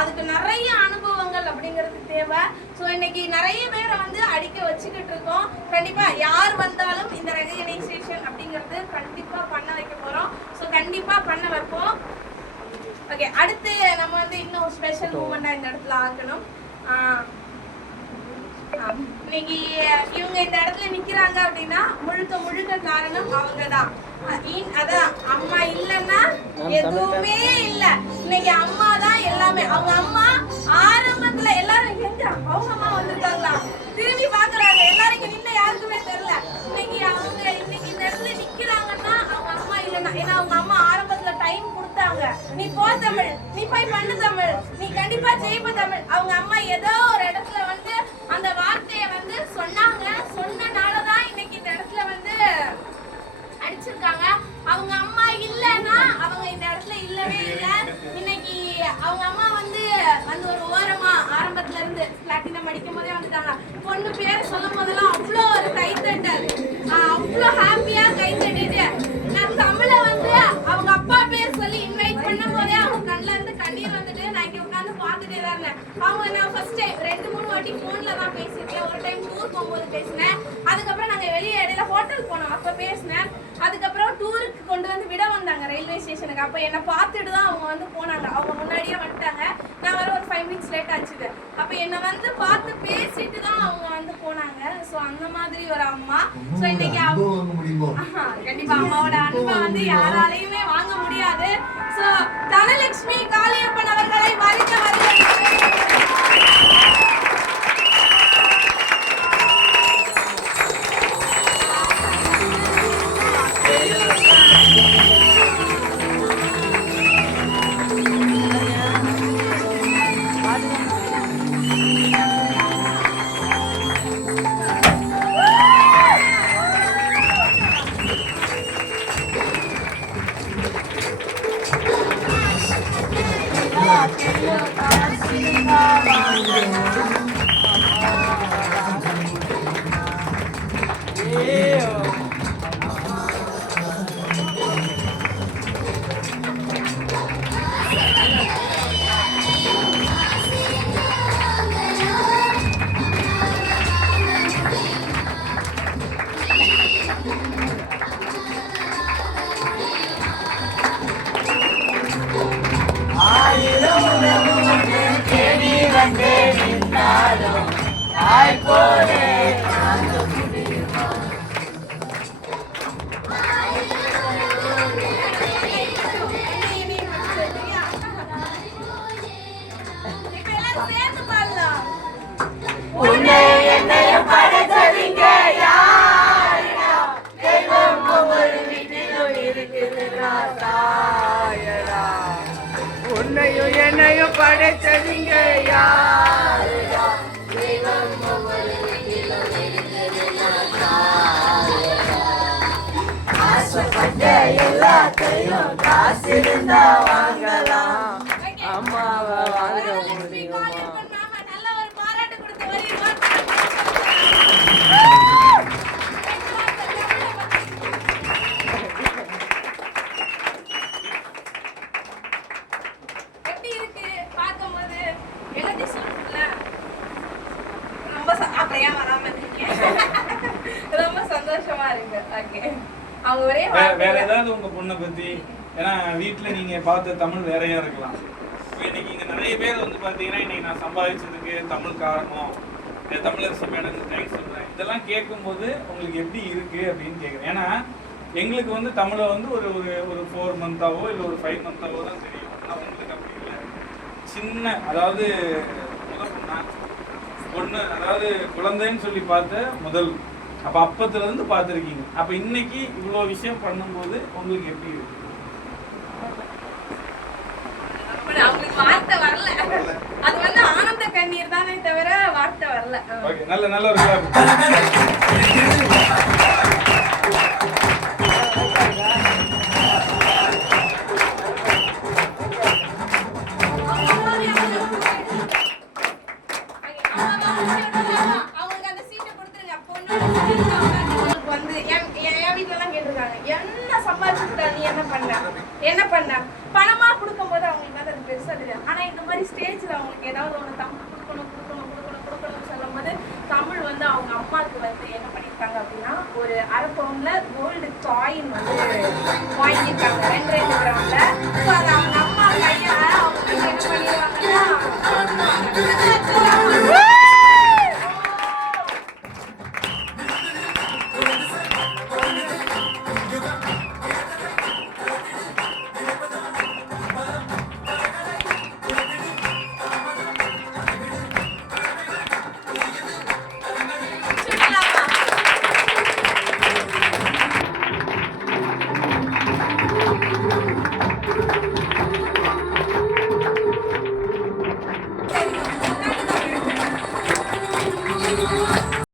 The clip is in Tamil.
அதுக்கு நிறைய அனுபவங்கள் அப்படிங்கிறது தேவை. ஸோ இன்னைக்கு நிறைய பேரை வந்து அடிக்க வச்சுக்கிட்டு இருக்கோம். கண்டிப்பா யார் வந்தாலும் இந்த ரெகக்னைசேஷன் அப்படிங்கிறது கண்டிப்பா பண்ண வைக்க போறோம். ஸோ கண்டிப்பா பண்ண வைப்போம். ஓகே, அடுத்து நம்ம வந்து இன்னும் ஸ்பெஷல் மூமெண்டா இந்த இடத்துல ஆக்கணும். இன்னைக்கு இவங்க இந்த இடத்துல நிக்கிறாங்க அப்படின்னா முழுக்க காரணம் அவங்கதான். அதான் அம்மா இல்லைன்னா எதுவுமே இல்ல. இன்னைக்கு அம்மா தான் எல்லாமே. அவங்க அம்மா ஆரம்பத்துல எல்லாரும் எங்க அவங்க அம்மா வந்திருக்காங்களா திரும்பி பாக்குறாங்க. எல்லாரும் இங்க நின்று யாருக்குமே தெரியல. இன்னைக்கு அவங்க இன்னைக்கு இந்த இடத்துல நிக்கிறாங்கன்னா அவங்க அம்மா இல்லைன்னா, ஏன்னா அவங்க அம்மா ஆரம்பத்துல டைம் கொடுத்தாங்க. நீ போ தமிழ், நீ போய் பண்ணு தமிழ், நீ கண்டிப்பா ஜெயிப்ப தமிழ். அவங்க அம்மா ஏதோ ஒரு இடத்துல வந்து அந்த வார்த்தையை வந்து சொன்னாங்க. சொன்னனாலதான் இன்னைக்கு இந்த இடத்துல வந்து அடிச்சிருக்காங்க. அவங்க அம்மா இல்லைன்னா அவங்க இந்த இடத்துல இல்லவே இல்லை. இன்னைக்கு அவங்க அம்மா வந்து ஒரு ஓரமா ஆரம்பத்துல இருந்து பிளாட்டினம் அடிக்கும் போதே வந்துட்டாங்க. பொண்ணு பேர் சொல்லும் போதெல்லாம் அவ்வளோ ஒரு கைத்தட்டல், அவ்வளோ ஹாப்பியா கைத்தட்டிட்டு நான் தமிழை வந்து அவங்க அப்பா பேர் சொல்லி இன்வைட் பண்ணும் போதே அவங்க கண்ணுல இருந்து கண்ணீர் வந்துட்டு நான் இங்க உட்காந்து பார்த்துட்டே தான் இருந்தேன். அவங்க நான் ஃபர்ஸ்ட் டைம் 2-3 வாட்டி போன்ல தான் பேசியிருக்கேன். ஒரு டைம் டூர் போகும்போது பேசினேன். அதுக்கப்புறம் நாங்க வெளியே இடையில ஹோட்டல் போனோம், அப்ப பேசினேன். அதுக்கப்புறம் டூருக்கு கொண்டு வந்து விட வந்தாங்க ரயில்வே ஸ்டேஷனுக்கு. அப்ப என்ன பார்த்துட்டு தான் அவங்க வந்து போனாங்க. அவங்க முன்னாடியே வந்துட்டாங்க. நான் வர ஒரு 5 மினிட்ஸ் லேட் ஆச்சுது. அப்ப என்ன வந்து பார்த்து பேசிட்டு தான் அவங்க வந்து போனாங்க. ஸோ அந்த மாதிரி ஒரு அம்மா. ஸோ இன்னைக்கு கண்டிப்பா அம்மாவோட அன்பை வந்து யாராலையுமே வாங்க முடியாது. ஸோ தனலட்சுமி காளியப்பன் அவர்களை வருக வருக. உன்னையும் என்னையும் படைச்சதிங்க ஆசைப்பட்ட எல்லாத்தையும் காசு இருந்தா வாங்கலாம், அம்மாவை வாங்க முடியுமா? ரொம்ப சந்தோஷமா இருக்கு. வேற ஏதாவது உங்க பொண்ணை பத்தி, ஏன்னா வீட்டுல நீங்க பார்த்த தமிழ் வேறையா இருக்கலாம். இன்னைக்கு இங்க நிறைய பேர் வந்து பாத்தீங்கன்னா இன்னைக்கு நான் சம்பாதிச்சதுக்கு தமிழ் காரணம், தமிழரசு மேடம் தேங்க்ஸ் சொல்றேன். இதெல்லாம் கேட்கும்போது உங்களுக்கு எப்படி இருக்கு அப்படின்னு கேட்குறேன். ஏன்னா எங்களுக்கு வந்து தமிழை வந்து ஒரு ஒரு 4 மந்தாவோ இல்லை ஒரு 5 மந்தாவோ தான் தெரியும். ஆனால் உங்களுக்கு அப்படி இல்லை. சின்ன அதாவது பொண்ணு அதாவது குழந்தைன்னு சொல்லி பார்த்த முதல் அப்போ அப்பத்துல இருந்து பார்த்துருக்கீங்க. அப்போ இன்னைக்கு இவ்வளோ விஷயம் பண்ணும்போது உங்களுக்கு எப்படி இருக்கு? அவங்களுக்கு வார்த்தை வரல. அது வந்து ஆனந்த கண்ணீர் தானே தவிர வார்த்தை வரல. ஓகே, நல்ல ஒரு